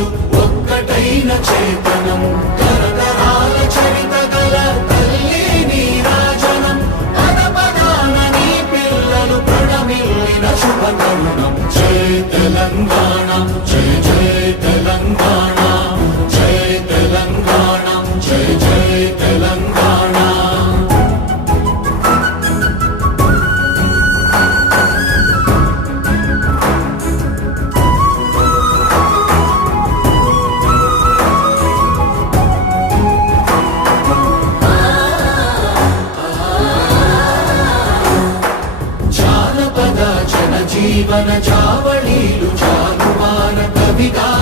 జాతులు ఒక్కటైన చేతనం తరతరాల చరిత గల తల్లి నీరాజనం పద పదాన నీ పిల్లలు ప్రణమిల్లిన శుభ తరుణం జై తెలంగాణ జై జై తెలంగాణ జై తెలంగాణ జై జై తెలంగాణ జీవన చావళీలు జాలువాన కవిగా